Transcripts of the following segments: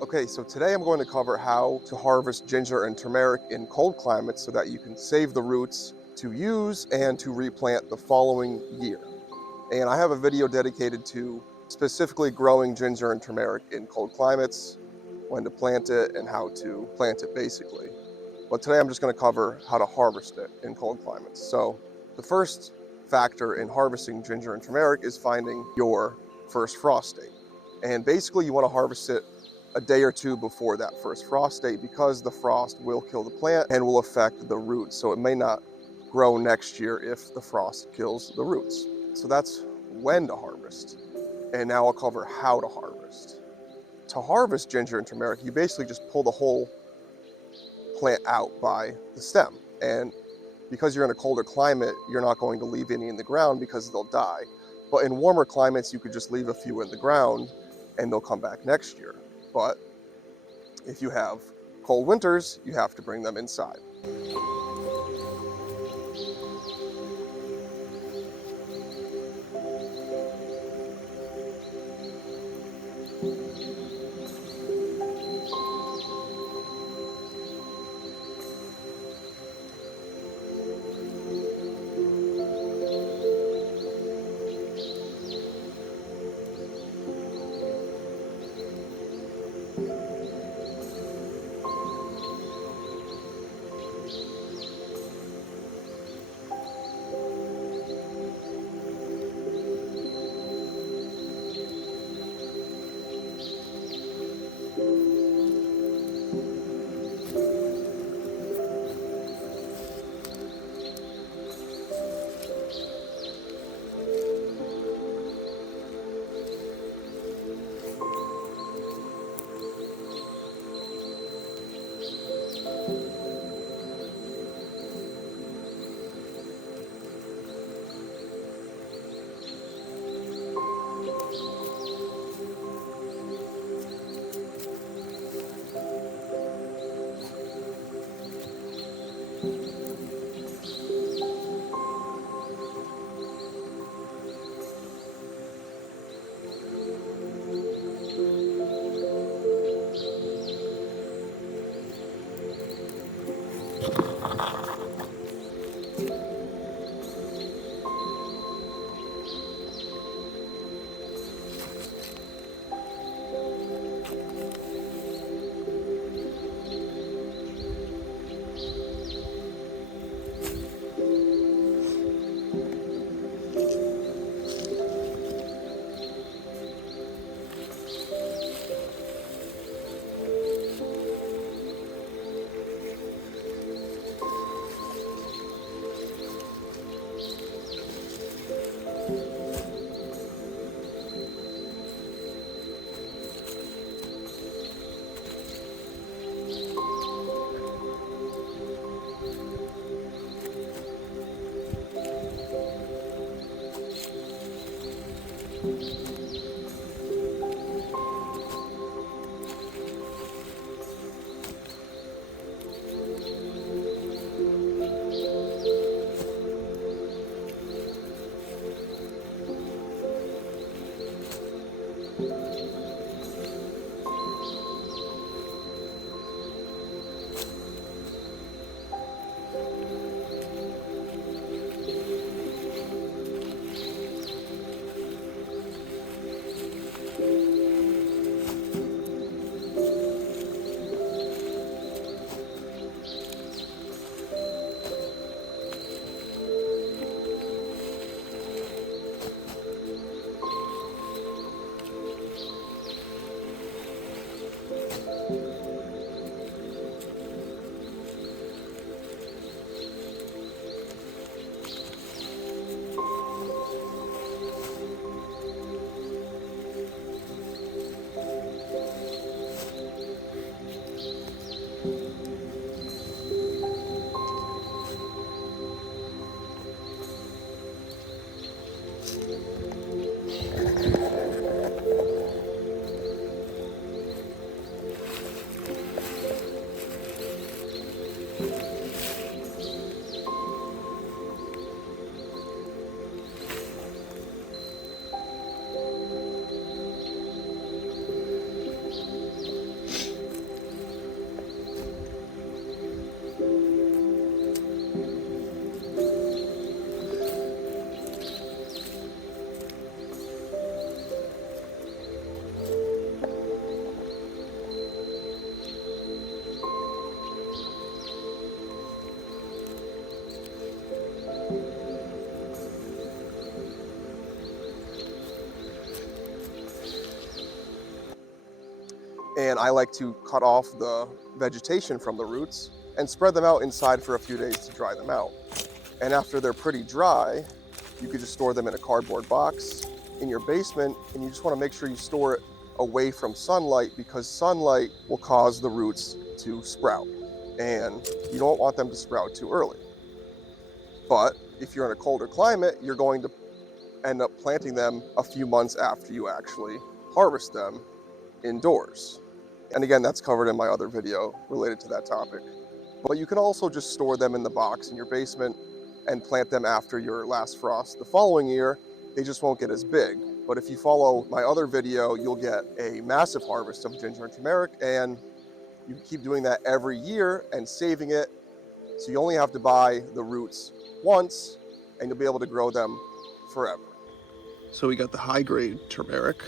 Okay, so today I'm going to cover how to harvest ginger and turmeric in cold climates so that you can save the roots to use and to replant the following year. And I have a video dedicated to specifically growing ginger and turmeric in cold climates, when to plant it, and how to plant it basically. But today I'm just going to cover how to harvest it in cold climates. So the first factor in harvesting ginger and turmeric is finding your first frost date. And basically you want to harvest it a day or two before that first frost date because the frost will kill the plant and will affect the roots. So it may not grow next year if the frost kills the roots. So that's when to harvest. And now I'll cover how to harvest. To harvest ginger and turmeric, you basically just pull the whole plant out by the stem. And because you're in a colder climate, you're not going to leave any in the ground because they'll die. But in warmer climates, you could just leave a few in the ground and they'll come back next year. But if you have cold winters, you have to bring them inside. And I like to cut off the vegetation from the roots and spread them out inside for a few days to dry them out. And after they're pretty dry, you could just store them in a cardboard box in your basement, and you just want to make sure you store it away from sunlight, because sunlight will cause the roots to sprout, and you don't want them to sprout too early. But if you're in a colder climate, you're going to end up planting them a few months after you actually harvest them indoors. And again, that's covered in my other video related to that topic. But you can also just store them in the box in your basement and plant them after your last frost the following year. They just won't get as big. But if you follow my other video, you'll get a massive harvest of ginger and turmeric, and you can keep doing that every year and saving it. So you only have to buy the roots once, and you'll be able to grow them forever. So we got the high grade turmeric,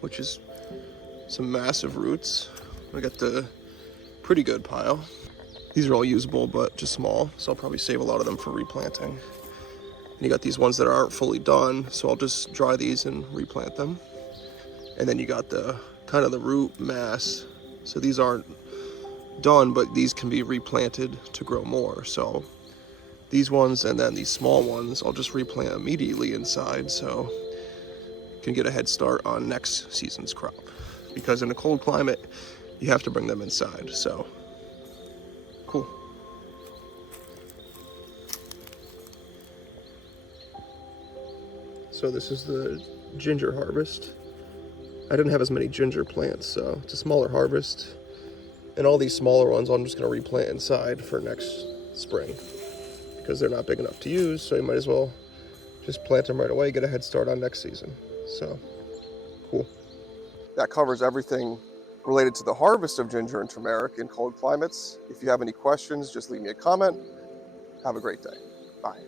which is some massive roots. We got the pretty good pile. These are all usable, but just small, so I'll probably save a lot of them for replanting. And you got these ones that aren't fully done, so I'll just dry these and replant them. And then you got the kind of the root mass. So these aren't done, but these can be replanted to grow more. So these ones and then these small ones, I'll just replant immediately inside, so you can get a head start on next season's crop. Because in a cold climate, you have to bring them inside, so cool. So this is the ginger harvest. I didn't have as many ginger plants, so it's a smaller harvest. And all these smaller ones I'm just gonna replant inside for next spring, because they're not big enough to use, so you might as well just plant them right away, get a head start on next season. So, cool. That covers everything related to the harvest of ginger and turmeric in cold climates. If you have any questions, just leave me a comment. Have a great day. Bye.